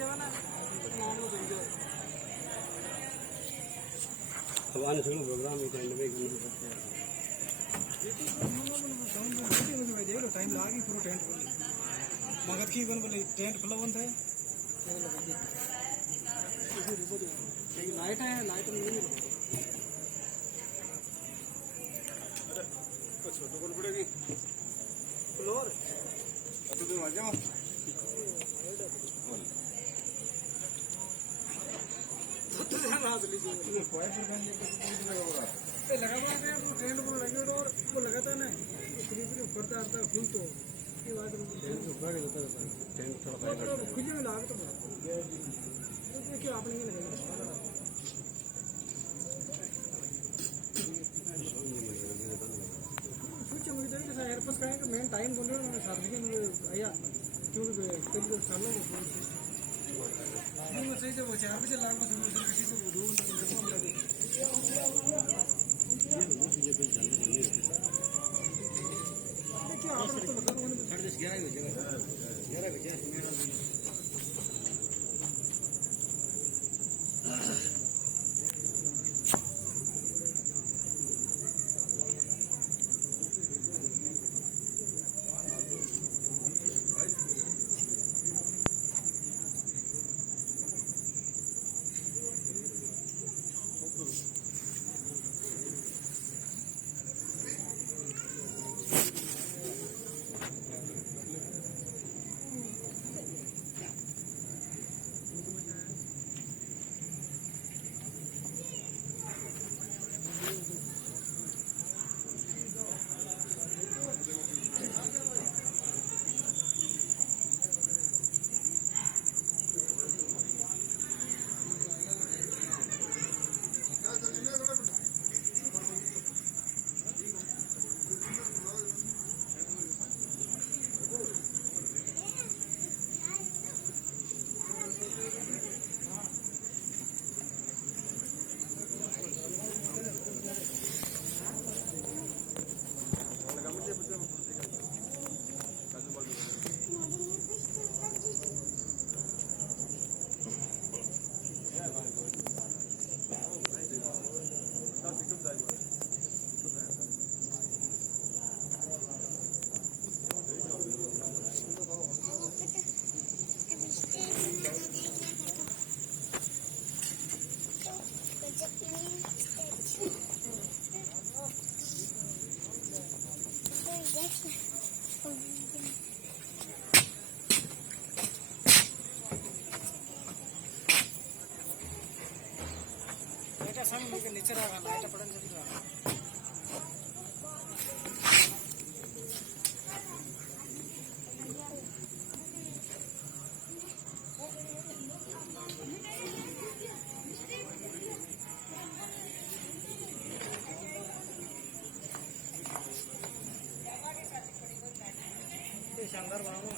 अब आने से प्रोग्राम ही टाइम लागी पूरा टेंट मगध की बन बोले टेंट खुला बंद है लाइट है लाइट नहीं छोटो कौन पड़ेगी फ्लोर तो तुम आ जाओ तो ध्यान ली जो कोई प्रकार के लगा हुआ है वो ट्रेंड को लगे और वो लगाता है ना फ्री फ्री पड़ता आता फुल तो ये बात ट्रेंड ऊपर के होता है ट्रेंड थोड़ा खुद में लाग तो देखिए आपने ये लगाया एयरपोर्ट का मेन टाइम बोल रहे हो साथ में आया क्योंकि कभी कर लो वो सही से वो 4 बजे लाग में किसी से वो दूर देखिए आप तो बता दो 11:30 बजे 11 बजे नीचे रहा लाइट पड़न जल्दी रहा शानदार बनाऊंगा